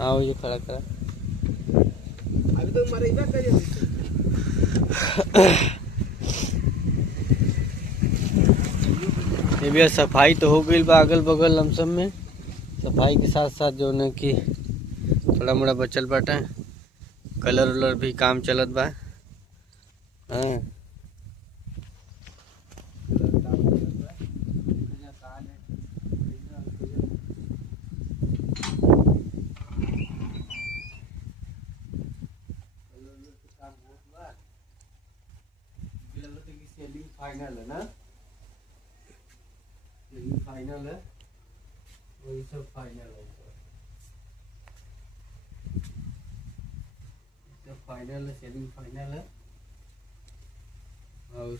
हाँ वो जो खड़ा करा अभी तो मरेगा करिए। ये भी सफाई तो हो गई बा अगल बगल लमसम में। सफाई के साथ साथ जो है कि थोड़ा मोड़ा बचल बाटे, कलर उलर भी काम चलत बा। हाँ फाइनल है ना, लेकिन फाइनल है वही सब फाइनल है, सब फाइनल है, सेलिंग फाइनल है। और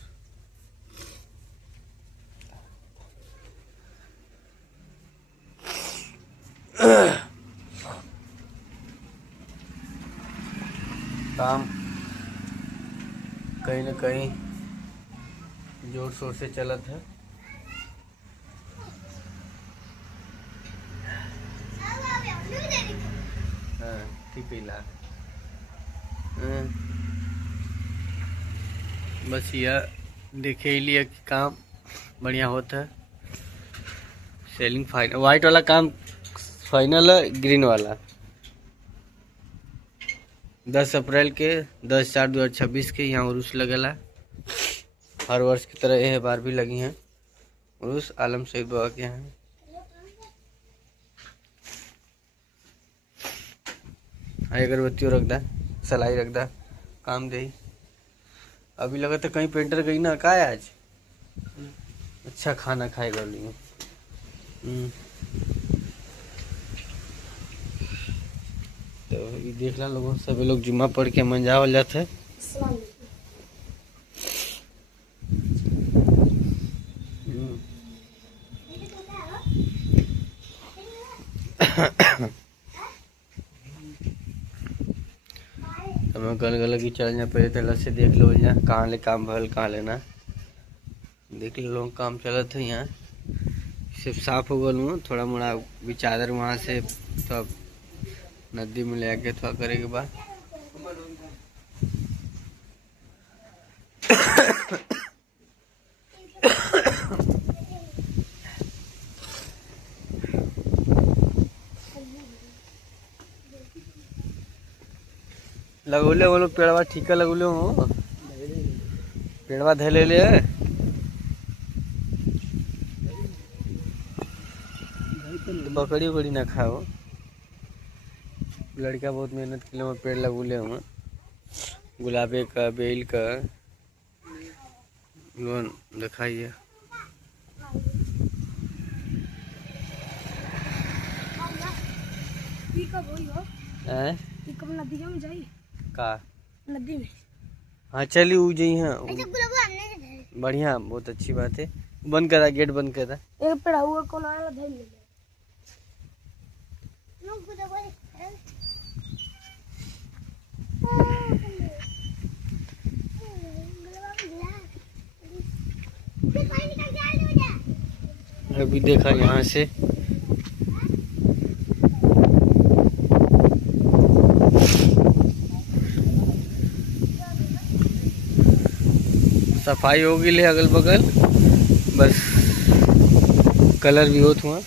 काम कहीं ना कहीं जोर शोर से चलत है। हाँ ठीक है ला। बस यह देखे लिए कि काम बढ़िया होता है। सेलिंग फाइनल, वाइट वाला काम फाइनल है, ग्रीन वाला 10 अप्रैल के 10/4/2026 के यहाँ उर्स लगेला। हर वर्ष की तरह यह बार भी लगी हैं उर्स आलम सईद बाबा के यहाँ। अगरबत्ती रख दा, सलाई रख दा, काम दे। अभी लगा तो कहीं पेंटर गई ना का है आज, अच्छा खाना खाएगा लिए। तो ये देख ला लोगों, सभी लोग जुम्मा पढ़ के मंजावल जाते है। हमें गल गल की चल जा पहले तला से देख लो यहाँ कहाँ ले काम भल कहाँ लेना देख लो। काम चलत है यहाँ, सिर्फ साफ हो गल थोड़ा मोड़ा भी चादर वहाँ से तो नदी में ले आके थोड़ा करे के बाद लगोले वो लोग पेड़वा ठीका लगोले हो, पेड़वा धैले ले बकरी उकड़ी ना खाओ। लड़का बहुत मेहनत के लिए पेड़ लगोले हुए, गुलाबे का बेल का लोन दिखाइए। नदी में जाइए का नदी में। हाँ चली उ जी। हाँ बढ़िया, बहुत अच्छी बात है। बंद करा, गेट बंद करा। एक पेड़ हुआ कौन आया धर ले अभी देखा यहाँ से सफाई हो गई है अगल बगल, बस कलर भी होत हुआ।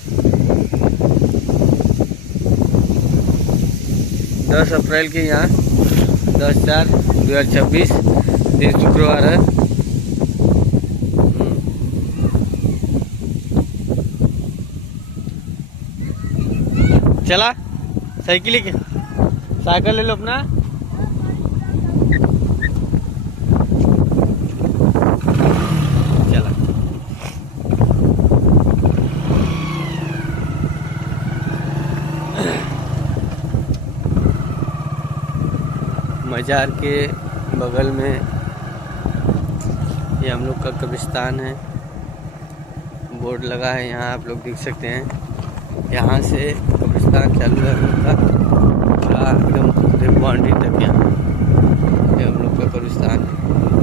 10 अप्रैल के यहाँ 10/4/2026 दिन शुक्रवार है। चला साइकिल के साइकिल ले लो अपना। चला मजार के बगल में ये हम लोग का कब्रिस्तान है, बोर्ड लगा है यहाँ आप लोग देख सकते हैं। यहाँ से कब्रिस्तान चालू है हम लोग का, एकदम बाउंड्री तक यहाँ ये हम लोग का कब्रिस्तान है।